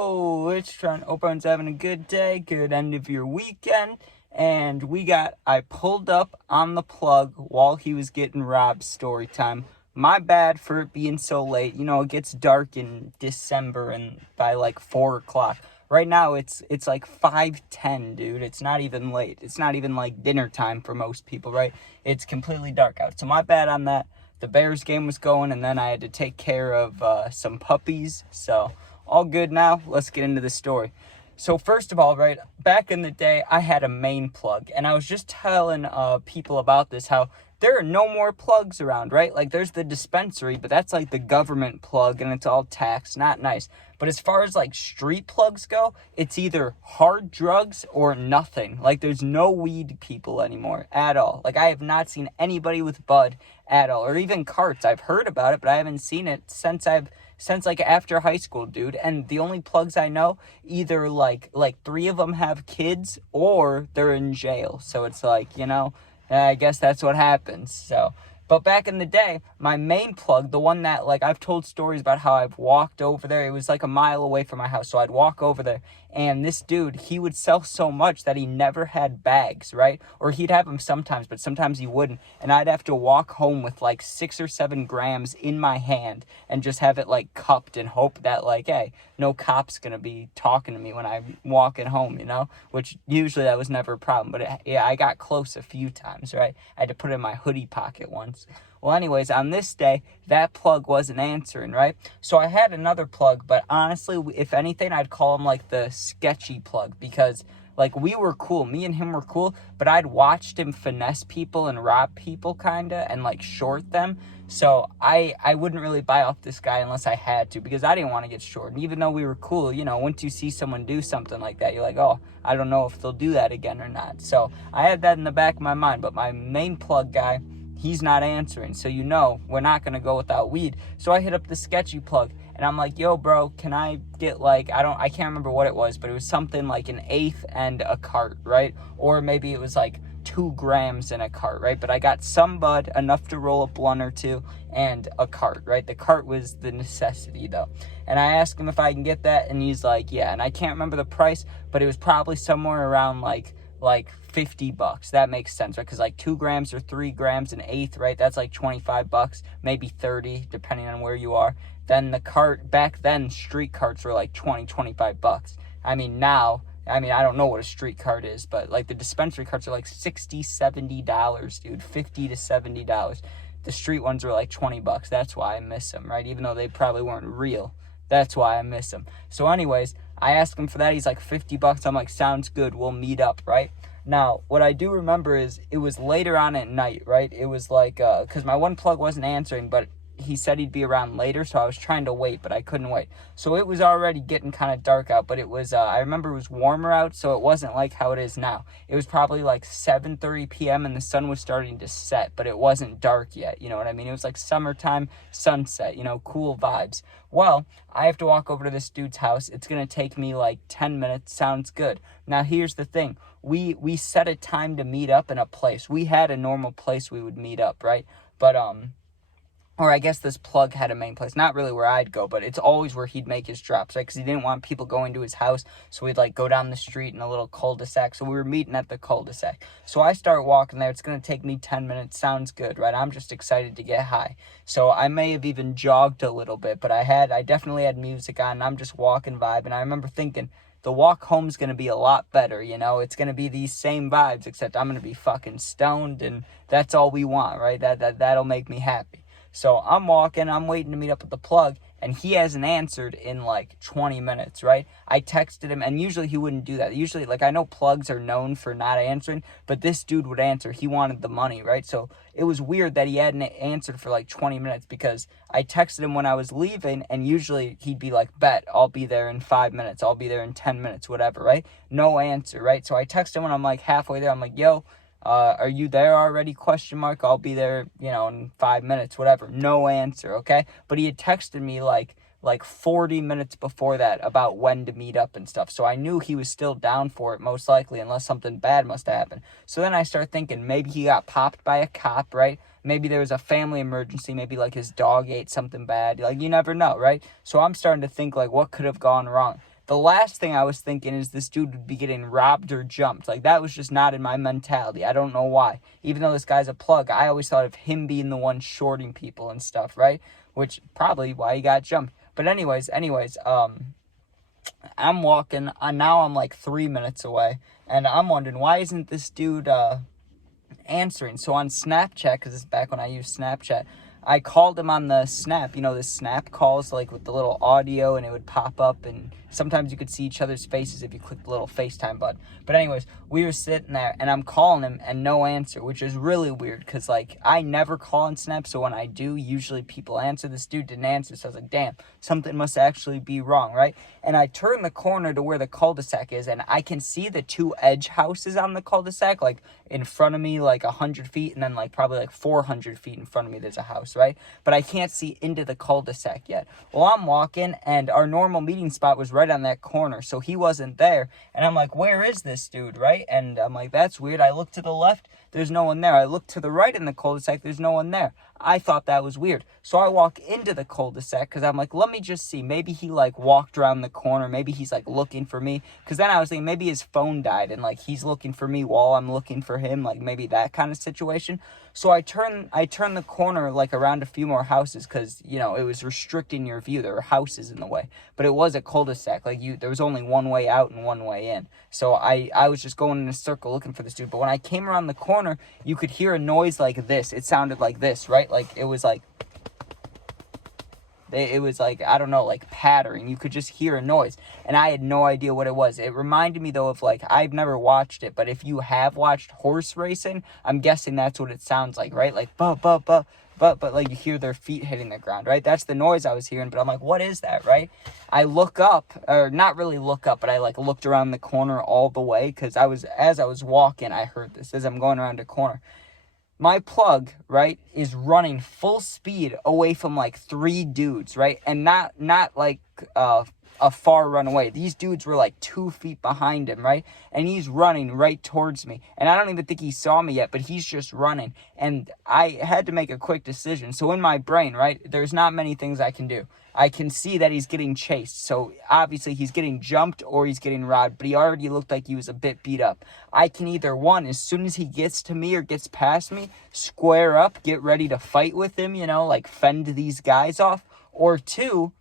Yo, it's Trent. Hope everyone's having a good day, good end of your weekend. And I pulled up on the plug while he was getting robbed. Story time. My bad for it being so late. You know, it gets dark in December and by like 4 o'clock. Right now it's like 5:10, dude. It's not even late. It's not even like dinner time for most people, right? It's completely dark out. So my bad on that. The Bears game was going, and then I had to take care of some puppies. So all good now. Let's get into the story. So first of all, right, back in the day, I had a main plug, and I was just telling people about this, how there are no more plugs around, right? Like, there's the dispensary, but that's like the government plug, and it's all taxed, not nice. But as far as like street plugs go, it's either hard drugs or nothing. Like, there's no weed people anymore at all. Like, I have not seen anybody with bud at all, or even carts. I've heard about it, but I haven't seen it since like after high school, dude. And the only plugs I know, either like 3 of them have kids or they're in jail. So it's like, I guess that's what happens. So, but back in the day, my main plug, the one that, like, I've told stories about how I've walked over there. It was like a mile away from my house. So I'd walk over there, and this dude, he would sell so much that he never had bags, right? Or he'd have them sometimes, but sometimes he wouldn't. And I'd have to walk home with like 6 or 7 grams in my hand and just have it like cupped and hope that, like, hey, no cop's gonna be talking to me when I'm walking home, which usually that was never a problem. But yeah, I got close a few times, right? I had to put it in my hoodie pocket once. Well, anyways, on this day, that plug wasn't answering, right? So I had another plug, but honestly, if anything, I'd call him like the sketchy plug, because like we were cool. Me and him were cool, but I'd watched him finesse people and rob people kinda and like short them. So I wouldn't really buy off this guy unless I had to, because I didn't want to get short. And even though we were cool, once you see someone do something like that, you're like, oh, I don't know if they'll do that again or not. So I had that in the back of my mind, but my main plug guy, he's not answering. So we're not going to go without weed. So I hit up the sketchy plug, and I'm like, yo, bro, can I get like, I can't remember what it was, but it was something like an eighth and a cart, right? Or maybe it was like 2 grams in a cart, right? But I got some bud, enough to roll a blunt or two, and a cart, right? The cart was the necessity, though. And I asked him if I can get that, and he's like, yeah. And I can't remember the price, but it was probably somewhere around like $50. That makes sense, right? Because like 2 grams or 3 grams, an eighth, right? That's like $25, maybe 30, depending on where you are. Then the cart, back then, street carts were like $25. I mean, now, I don't know what a street cart is, but like the dispensary carts are like $60, $70, dude, $50 to $70. The street ones are like $20. That's why I miss them, right? Even though they probably weren't real. That's why I miss them. So anyways, I asked him for that. He's like, $50. I'm like, sounds good. We'll meet up, right? Now, what I do remember is it was later on at night, right? It was like, because my one plug wasn't answering, but he said he'd be around later, so I was trying to wait, but I couldn't wait. So it was already getting kind of dark out, but it was, I remember it was warmer out, so it wasn't like how it is now. It was probably like 7:30 p.m. and the sun was starting to set, but it wasn't dark yet, you know what I mean? It was like summertime sunset, cool vibes. Well, I have to walk over to this dude's house. It's going to take me like 10 minutes. Sounds good. Now, here's the thing. We set a time to meet up in a place. We had a normal place we would meet up, right? But, or I guess this plug had a main place. Not really where I'd go, but it's always where he'd make his drops, right? Because he didn't want people going to his house, so we'd like go down the street in a little cul-de-sac. So we were meeting at the cul-de-sac. So I start walking there. It's going to take me 10 minutes. Sounds good, right? I'm just excited to get high. So I may have even jogged a little bit, but I definitely had music on, and I'm just walking vibing. I remember thinking, the walk home's going to be a lot better, It's going to be these same vibes, except I'm going to be fucking stoned, and that's all we want, right? That'll make me happy. So I'm walking, I'm waiting to meet up with the plug, and he hasn't answered in like 20 minutes, right? I texted him, and usually he wouldn't do that. Usually, like, I know plugs are known for not answering, but this dude would answer. He wanted the money, right? So it was weird that he hadn't answered for like 20 minutes, because I texted him when I was leaving, and usually he'd be like, bet, I'll be there in 5 minutes, I'll be there in 10 minutes, whatever, right? No answer, right? So I texted him when I'm like halfway there. I'm like, yo, are you there already? ? I'll be there, in 5 minutes, whatever. No answer, okay? But he had texted me like 40 minutes before that about when to meet up and stuff. So I knew he was still down for it, most likely, unless something bad must have happened. So then I started thinking, maybe he got popped by a cop, right? Maybe there was a family emergency. Maybe like his dog ate something bad. Like, you never know, right? So I'm starting to think like, what could have gone wrong? the last thing I was thinking is this dude would be getting robbed or jumped. Like, that was just not in my mentality. I don't know why. Even though this guy's a plug, I always thought of him being the one shorting people and stuff, right? Which probably why he got jumped. But anyways, I'm walking, now I'm like 3 minutes away, and I'm wondering, why isn't this dude answering? So on Snapchat, because it's back when I used Snapchat, I called him on the Snap, the Snap calls, like with the little audio, and it would pop up, and sometimes you could see each other's faces if you clicked the little FaceTime button. But anyways, we were sitting there, and I'm calling him, and no answer, which is really weird, because, like, I never call on Snap, so when I do, usually people answer. This dude didn't answer, so I was like, damn, something must actually be wrong, right? And I turn the corner to where the cul-de-sac is, and I can see the 2 edge houses on the cul-de-sac, like, in front of me, like, 100 feet, and then, like, probably, like, 400 feet in front of me, there's a house, right? But I can't see into the cul-de-sac yet. Well, I'm walking, and our normal meeting spot was right on that corner, so he wasn't there. And I'm like, where is this dude, right? And I'm like, that's weird. I look to the left, there's no one there. I look to the right in the cul-de-sac, there's no one there. I thought that was weird. So I walk into the cul-de-sac, because I'm like, let me just see. Maybe he, like, walked around the corner. Maybe he's, like, looking for me. Because then I was thinking, maybe his phone died, and, like, he's looking for me while I'm looking for him. Like, maybe that kind of situation. So I turn the corner, like, around a few more houses, because, it was restricting your view. There were houses in the way. But it was a cul-de-sac. Like, there was only one way out and one way in. So I was just going in a circle looking for this dude. But when I came around the corner, you could hear a noise like this. It sounded like this, right? Like, it was like, I don't know, like pattering. You could just hear a noise. And I had no idea what it was. It reminded me, though, of, like, I've never watched it, but if you have watched horse racing, I'm guessing that's what it sounds like, right? Like, but like, you hear their feet hitting the ground, right? That's the noise I was hearing, but I'm like, what is that, right? I look up, or not really look up, but I, like, looked around the corner all the way, because as I was walking, I heard this, as I'm going around a corner. My plug, right, is running full speed away from, like, 3 dudes, right? And not like, a far run away. These dudes were, like, 2 feet behind him, right? And he's running right towards me. And I don't even think he saw me yet, but he's just running. And I had to make a quick decision. So in my brain, right, there's not many things I can do. I can see that he's getting chased. So obviously he's getting jumped or he's getting robbed, but he already looked like he was a bit beat up. I can either, one, as soon as he gets to me or gets past me, square up, get ready to fight with him, like, fend these guys off, or 2,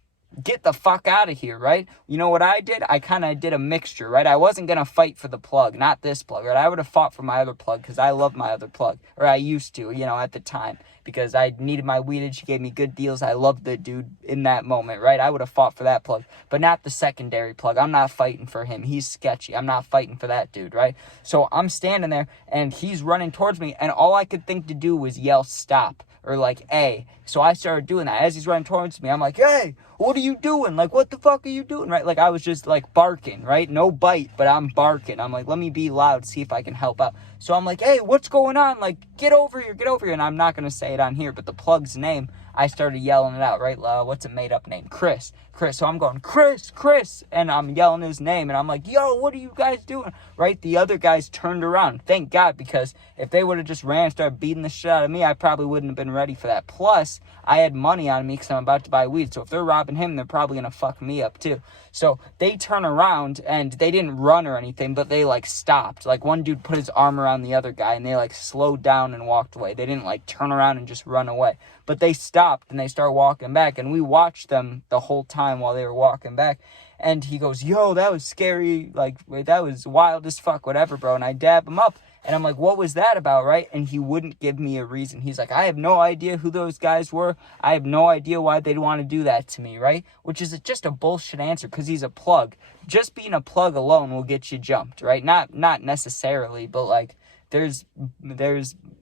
get the fuck out of here, right? You know what I did? I kind of did a mixture, right? I wasn't going to fight for the plug, not this plug, right? I would have fought for my other plug, because I love my other plug, or I used to, at the time, because I needed my weedage. She gave me good deals. I loved the dude in that moment, right? I would have fought for that plug, but not the secondary plug. I'm not fighting for him. He's sketchy. I'm not fighting for that dude, right? So I'm standing there, and he's running towards me, and all I could think to do was yell, stop, or, like, hey. So I started doing that. As he's running towards me, I'm like, hey, what are you doing? Like, what the fuck are you doing, right? Like, I was just, like, barking, right? No bite, but I'm barking. I'm like, let me be loud, see if I can help out. So I'm like, hey, what's going on? Like, get over here. And I'm not going to say it on here, but the plug's name, I started yelling it out, right? What's a made-up name? Chris. So I'm going, Chris. And I'm yelling his name, and I'm like, yo, what are you guys doing? Right? The other guys turned around. Thank God, because if they would have just ran and started beating the shit out of me, I probably wouldn't have been ready for that. Plus, I had money on me because I'm about to buy weed. So if they're robbing him, they're probably going to fuck me up too. So they turn around, and they didn't run or anything, but they, like, stopped. Like, one dude put his arm around the other guy, and they, like, slowed down and walked away. They didn't, like, turn around and just run away. But they stopped, and they started walking back, and we watched them the whole time while they were walking back. And he goes, yo, that was scary. Like, that was wild as fuck, whatever, bro. And I dab him up. And I'm like, what was that about, right? And he wouldn't give me a reason. He's like, I have no idea who those guys were. I have no idea why they'd want to do that to me, right? Which is just a bullshit answer, because he's a plug. Just being a plug alone will get you jumped, right? Not necessarily, but, like, there's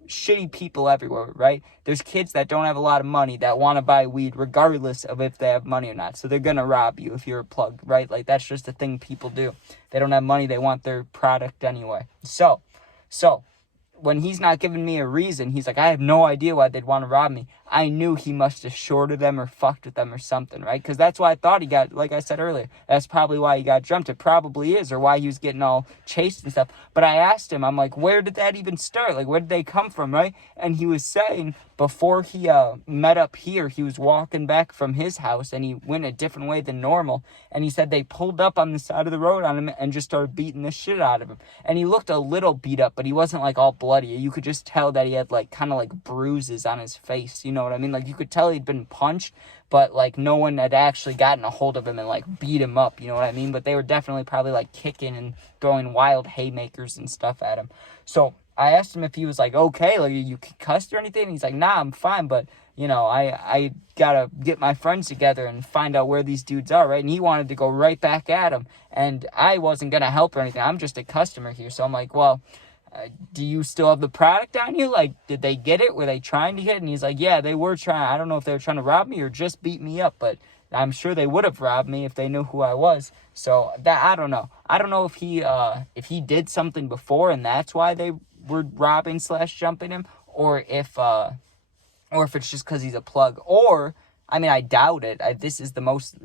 shitty people everywhere, right? There's kids that don't have a lot of money that want to buy weed regardless of if they have money or not. So they're going to rob you if you're a plug, right? Like, that's just a thing people do. They don't have money. They want their product anyway. So when he's not giving me a reason, he's like, I have no idea why they'd want to rob me. I knew he must have shorted them or fucked with them or something, right? Because that's why I thought he got, like I said earlier, that's probably why he got jumped. It probably is, or why he was getting all chased and stuff. But I asked him, I'm like, where did that even start? Like, where did they come from, right? And he was saying before he met up here, he was walking back from his house and he went a different way than normal. And he said they pulled up on the side of the road on him and just started beating the shit out of him. And he looked a little beat up, but he wasn't like all bloody. You could just tell that he had like kind of like bruises on his face. You know what I mean? Like you could tell he'd been punched, but like no one had actually gotten a hold of him and like beat him up. You know what I mean? But they were definitely probably like kicking and throwing wild haymakers and stuff at him. So I asked him if he was like, okay, like, are you concussed or anything? And he's like, nah, I'm fine, but, you know, I gotta get my friends together and find out where these dudes are, right? And he wanted to go right back at him, and I wasn't gonna help or anything. I'm just a customer here, so I'm like, well, do you still have the product on you? Like, did they get it? Were they trying to get it? And he's like, yeah, they were trying. I don't know if they were trying to rob me or just beat me up, but I'm sure they would have robbed me if they knew who I was. So that, I don't know. I don't know if he did something before and that's why they were robbing / jumping him, or if it's just because he's a plug. Or, I mean, I doubt it. This is the most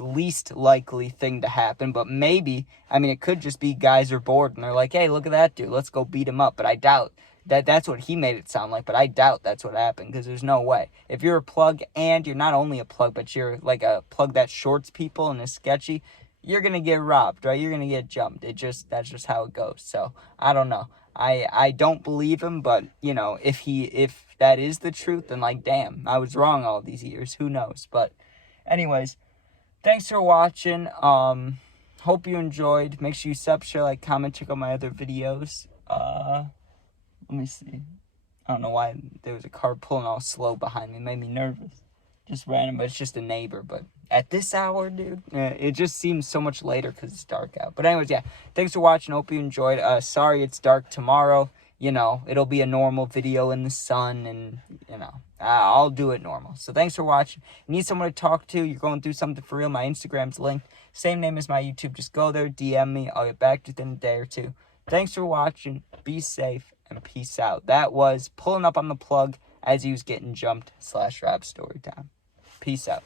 least likely thing to happen, but maybe, I mean, it could just be guys are bored and they're like, hey, look at that dude, let's go beat him up. But I doubt that's what he made it sound like, but I doubt that's what happened, because there's no way. If you're a plug and you're not only a plug, but you're like a plug that shorts people and is sketchy, you're gonna get robbed, right? You're gonna get jumped. That's just how it goes. So I don't know. I don't believe him, but you know, if that is the truth, then like, damn, I was wrong all these years. Who knows? But anyways, thanks for watching. Hope you enjoyed. Make sure you sub, share, like, comment, check out my other videos. Let me see. I don't know why there was a car pulling all slow behind me. It made me nervous. Just random, but it's just a neighbor. But at this hour, dude, it just seems so much later because it's dark out. But anyways, yeah, thanks for watching. Hope you enjoyed. Sorry it's dark tomorrow. You know, it'll be a normal video in the sun, and, you know, I'll do it normal. So thanks for watching. You need someone to talk to, you're going through something for real, my Instagram's linked. Same name as my YouTube. Just go there, DM me. I'll get back to you within a day or two. Thanks for watching. Be safe, and peace out. That was pulling up on the plug as he was getting jumped / rap story time. Peace out.